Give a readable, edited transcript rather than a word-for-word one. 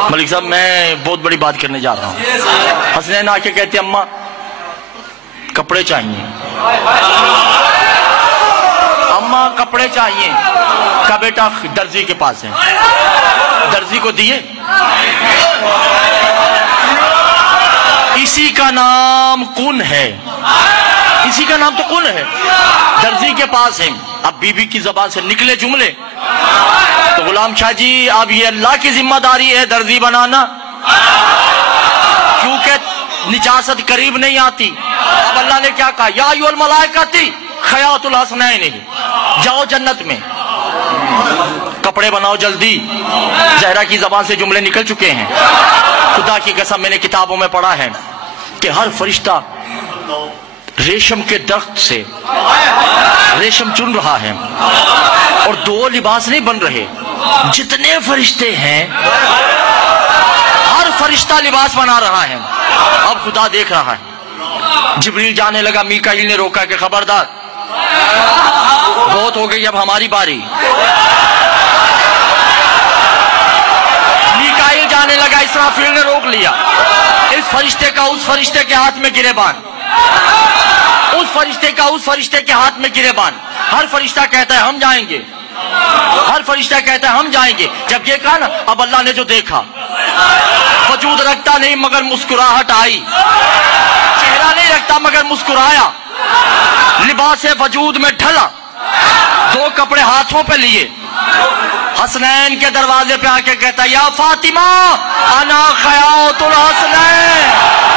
ملک صاحب میں بہت بڑی بات کرنے جا رہا ہوں. حسنین آ کے کہتے اماں کپڑے چاہیے, اماں کپڑے چاہیے. کہا بیٹا درزی کے پاس ہے. درزی کو دیے. اسی کا نام کن ہے, اسی کا نام تو کن ہے. درزی کے پاس ہے. اب بی بی کی زبان سے نکلے جملے تو غلام شاہ جی اب یہ اللہ کی ذمہ داری ہے درزی بنانا, کیونکہ نجاست قریب نہیں آتی. اب اللہ نے کیا کہا, یا ایھا الملائکۃ خیاط الحسنین, جاؤ جنت میں کپڑے بناؤ جلدی. زہرا کی زبان سے جملے نکل چکے ہیں. خدا کی قسم میں نے کتابوں میں پڑھا ہے کہ ہر فرشتہ ریشم کے درخت سے ریشم چن رہا ہے اور دو لباس نہیں بن رہے. جتنے فرشتے ہیں ہر فرشتہ لباس بنا رہا ہے. اب خدا دیکھ رہا ہے. جبریل جانے لگا, میکائیل نے روکا کہ خبردار بہت ہو گئی, اب ہماری باری. میکائیل جانے لگا, اسرافیل نے روک لیا. اس فرشتے کا اس فرشتے کے ہاتھ میں گریبان, اس فرشتے کا اس فرشتے کے ہاتھ میں گریبان. ہر فرشتہ کہتا ہے ہم جائیں گے, ہر فرشتہ کہتا ہے ہم جائیں گے. جب یہ کہا نا, اب اللہ نے جو دیکھا, وجود رکھتا نہیں مگر مسکراہٹ آئی, چہرہ نہیں رکھتا مگر مسکرایا, لباس وجود میں ڈھلا, دو کپڑے ہاتھوں پہ لیے, حسنین کے دروازے پہ آ کے کہتا یا فاطمہ انا خیاط الحسنین.